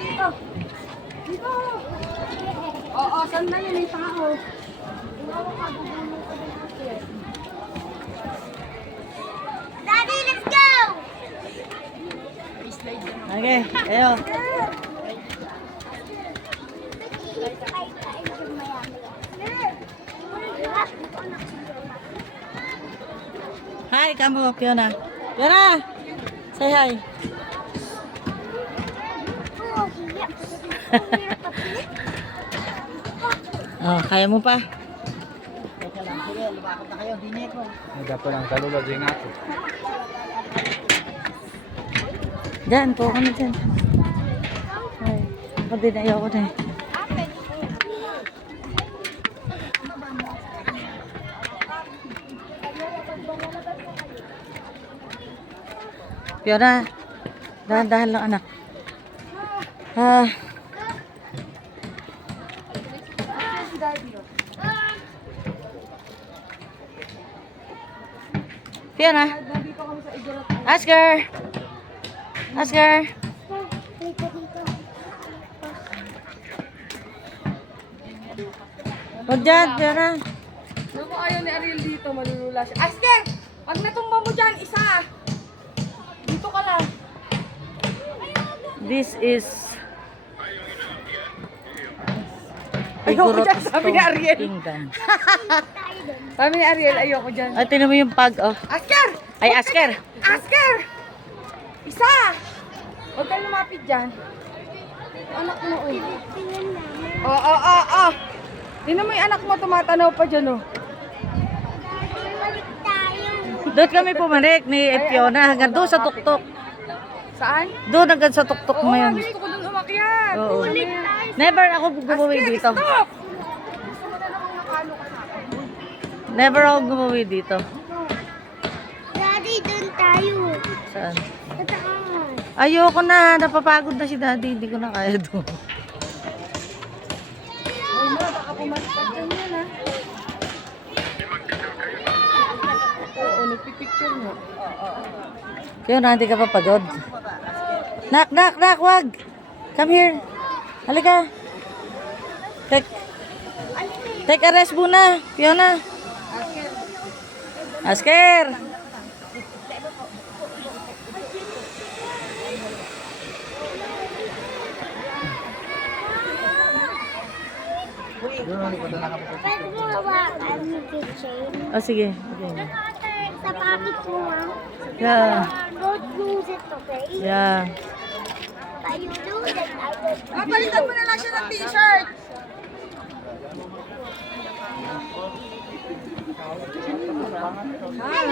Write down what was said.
dito. Dito. Oo, sandali may tao. Daddy, let's go! Okay, ayo. Hi, kamu, Fiona. Fiona, say hi. Oh, kaya mo pa? Teka lang, sige, lumakot na kayo, dinig ko. Dapat lang kalula din ako. Diyan, po ka na dyan. Ay, ako din, ayoko na eh. Fiona, dahan-dahan lang anak. Fiona, ask her. Ask her. Huwag dyan, Fiona. Naku, ayaw ni Ariel dito, malulula siya. Aster! Pag natumba mo dyan, isa. Dito ka lang. This is Ayoko dyan, sabi ni Ariel. Kingdom. Sabi ni Ariel, ayoko dyan. Ay, tinan mo yung pag, oh. Asker! Ay, asker. Asker! Isa! Huwag kang lumapit dyan. Anak mo, oh. Oh. Tingnan mo yung anak mo, tumatanaw pa dyan, oh. Doon kami pumanik ni Fiona hanggang doon sa tuktok. Saan? Doon hanggang sa tuktok Oo, mo yun. gusto ko dun umakyat. Oo. Never ako gumuwi dito. Stop! Gusto mo na namang nakalo ka sa akin. Never ako gumuwi dito. Daddy, doon tayo. Saan? Sa taas. Ayoko na. Napapagod na si daddy. Hindi ko na kaya doon. Uy, ma, baka pumaspad dyan yan, ha? Oo, nagpipicture mo. Fiona, hindi ka pa pagod. Nak, wag. Come here. Halika. Take a rest muna, Fiona. Asker. Pwede mo hawakan yung keychain. Oh, sige. Sa pocket mo, ha? Yeah. Don't lose it, okay? Yeah. You lose it, I will. Palitan mo na lang siya ng t-shirt. Hi.